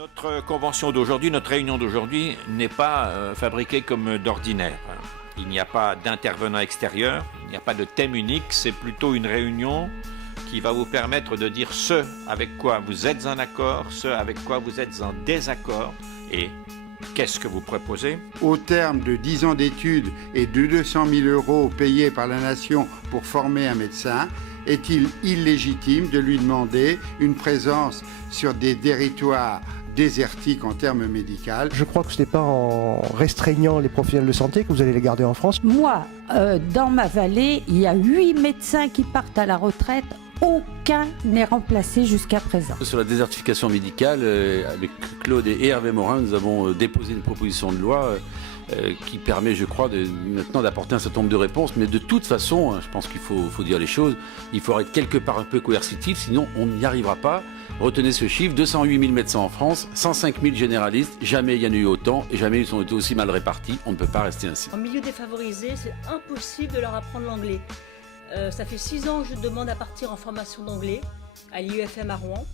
Notre convention d'aujourd'hui, notre réunion d'aujourd'hui n'est pas fabriquée comme d'ordinaire. Il n'y a pas d'intervenant extérieur, il n'y a pas de thème unique, c'est plutôt une réunion qui va vous permettre de dire ce avec quoi vous êtes en accord, ce avec quoi vous êtes en désaccord et qu'est-ce que vous proposez. Au terme de 10 ans d'études et de 200 000 € payés par la nation pour former un médecin, est-il illégitime de lui demander une présence sur des territoires désertiques en termes médicaux? Je crois que ce n'est pas en restreignant les professionnels de santé que vous allez les garder en France. Moi, dans ma vallée, il y a 8 médecins qui partent à la retraite. Aucun n'est remplacé jusqu'à présent. Sur la désertification médicale, avec Claude et Hervé Morin, nous avons déposé une proposition de loi qui permet, je crois, maintenant d'apporter un certain nombre de réponses. Mais de toute façon, je pense qu'il faut dire les choses, il faudra être quelque part un peu coercitif, sinon on n'y arrivera pas. Retenez ce chiffre, 208 000 médecins en France, 105 000 généralistes, jamais il y en a eu autant, et jamais ils ont été aussi mal répartis, on ne peut pas rester ainsi. En milieu défavorisé, c'est impossible de leur apprendre l'anglais. Ça fait 6 ans que je demande à partir en formation d'anglais à l'IUFM à Rouen.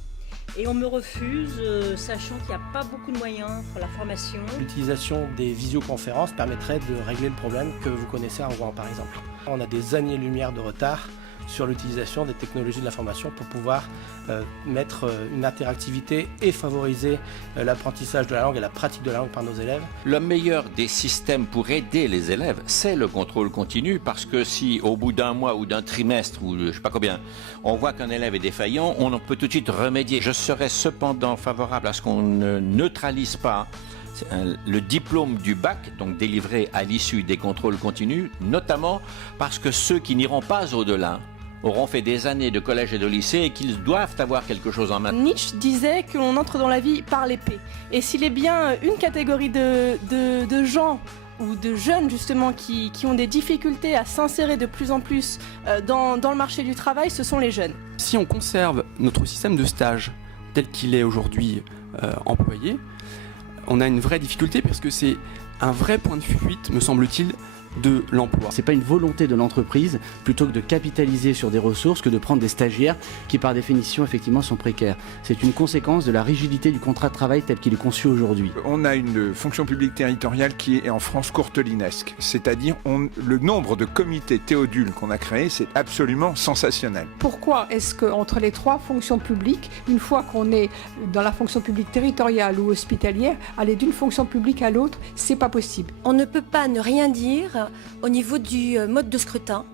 Et on me refuse, sachant qu'il n'y a pas beaucoup de moyens pour la formation. L'utilisation des visioconférences permettrait de régler le problème que vous connaissez à Rouen par exemple. On a des années-lumière de retard sur l'utilisation des technologies de l'information pour pouvoir mettre une interactivité et favoriser l'apprentissage de la langue et la pratique de la langue par nos élèves. Le meilleur des systèmes pour aider les élèves, c'est le contrôle continu, parce que si au bout d'un mois ou d'un trimestre, ou je ne sais pas combien, on voit qu'un élève est défaillant, on en peut tout de suite remédier. Je serais cependant favorable à ce qu'on ne neutralise pas le diplôme du bac, donc délivré à l'issue des contrôles continus, notamment parce que ceux qui n'iront pas au-delà auront fait des années de collège et de lycée et qu'ils doivent avoir quelque chose en main. Nietzsche disait que l'on entre dans la vie par l'épée. Et s'il est bien une catégorie de gens ou de jeunes justement qui ont des difficultés à s'insérer de plus en plus dans le marché du travail, ce sont les jeunes. Si on conserve notre système de stage tel qu'il est aujourd'hui employé, on a une vraie difficulté parce que c'est un vrai point de fuite, me semble-t-il, de l'emploi. C'est pas une volonté de l'entreprise plutôt que de capitaliser sur des ressources que de prendre des stagiaires qui par définition effectivement sont précaires. C'est une conséquence de la rigidité du contrat de travail tel qu'il est conçu aujourd'hui. On a une fonction publique territoriale qui est en France courtelinesque, c'est-à-dire le nombre de comités Théodule qu'on a créés, c'est absolument sensationnel. Pourquoi est-ce qu'entre les 3 fonctions publiques, une fois qu'on est dans la fonction publique territoriale ou hospitalière, aller d'une fonction publique à l'autre, c'est pas possible. On ne peut pas ne rien dire au niveau du mode de scrutin,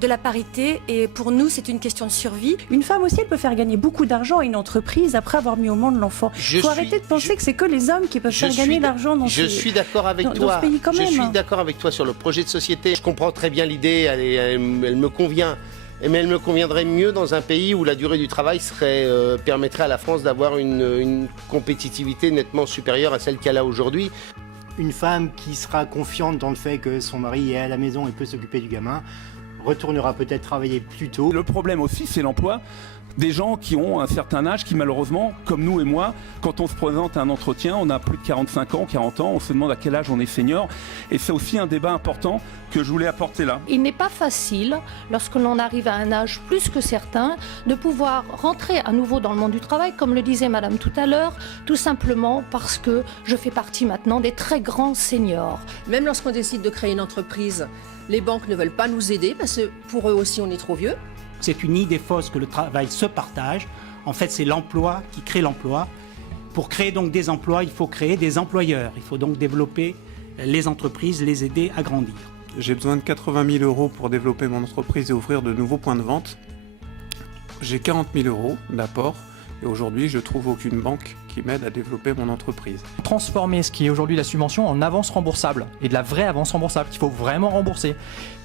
de la parité, et pour nous c'est une question de survie. Une femme aussi, elle peut faire gagner beaucoup d'argent à une entreprise après avoir mis au monde l'enfant. Il faut arrêter de penser que c'est que les hommes qui peuvent faire gagner de l'argent dans Je suis d'accord avec toi. Ce pays quand même. Je suis d'accord avec toi sur le projet de société. Je comprends très bien l'idée, elle me convient. Mais elle me conviendrait mieux dans un pays où la durée du travail permettrait à la France d'avoir une compétitivité nettement supérieure à celle qu'elle a aujourd'hui. Une femme qui sera confiante dans le fait que son mari est à la maison et peut s'occuper du gamin retournera peut-être travailler plus tôt. Le problème aussi, c'est l'emploi des gens qui ont un certain âge, qui malheureusement, comme nous et moi, quand on se présente à un entretien, on a plus de 45 ans, 40 ans, on se demande à quel âge on est senior. Et c'est aussi un débat important que je voulais apporter là. Il n'est pas facile, lorsque l'on arrive à un âge plus que certain, de pouvoir rentrer à nouveau dans le monde du travail, comme le disait Madame tout à l'heure, tout simplement parce que je fais partie maintenant des très grands seniors. Même lorsqu'on décide de créer une entreprise, les banques ne veulent pas nous aider parce que pour eux aussi on est trop vieux. C'est une idée fausse que le travail se partage. En fait, c'est l'emploi qui crée l'emploi. Pour créer donc des emplois, il faut créer des employeurs. Il faut donc développer les entreprises, les aider à grandir. J'ai besoin de 80 000 € pour développer mon entreprise et ouvrir de nouveaux points de vente. J'ai 40 000 € d'apport et aujourd'hui, je trouve aucune banque qui m'aide à développer mon entreprise. Transformer ce qui est aujourd'hui la subvention en avance remboursable et de la vraie avance remboursable qu'il faut vraiment rembourser.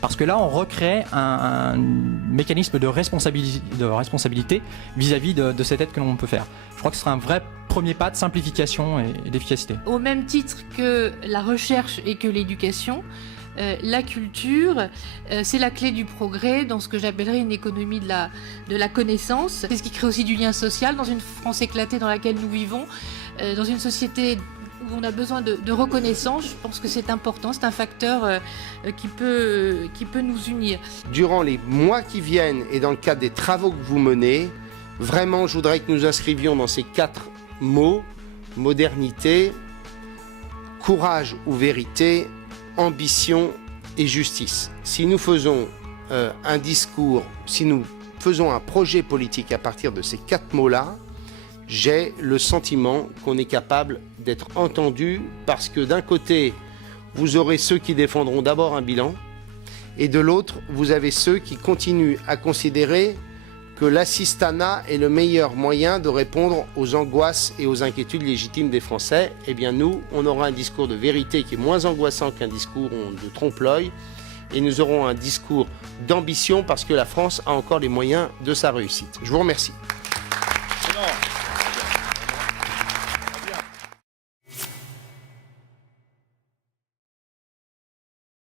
Parce que là, on recrée un mécanisme de responsabilité vis-à-vis de cette aide que l'on peut faire. Je crois que ce sera un vrai premier pas de simplification et d'efficacité. Au même titre que la recherche et que l'éducation, la culture, c'est la clé du progrès dans ce que j'appellerais une économie de la connaissance. C'est ce qui crée aussi du lien social dans une France éclatée dans laquelle nous vivons, dans une société où on a besoin de reconnaissance. Je pense que c'est important, c'est un facteur qui peut nous unir. Durant les mois qui viennent et dans le cadre des travaux que vous menez, vraiment je voudrais que nous inscrivions dans ces 4 mots modernité, courage ou vérité, ambition et justice. Si nous faisons un discours, si nous faisons un projet politique à partir de ces 4 mots-là, j'ai le sentiment qu'on est capable d'être entendu parce que d'un côté, vous aurez ceux qui défendront d'abord un bilan et de l'autre, vous avez ceux qui continuent à considérer que l'assistanat est le meilleur moyen de répondre aux angoisses et aux inquiétudes légitimes des Français. Eh bien nous, on aura un discours de vérité qui est moins angoissant qu'un discours de trompe-l'œil et nous aurons un discours d'ambition parce que la France a encore les moyens de sa réussite. Je vous remercie.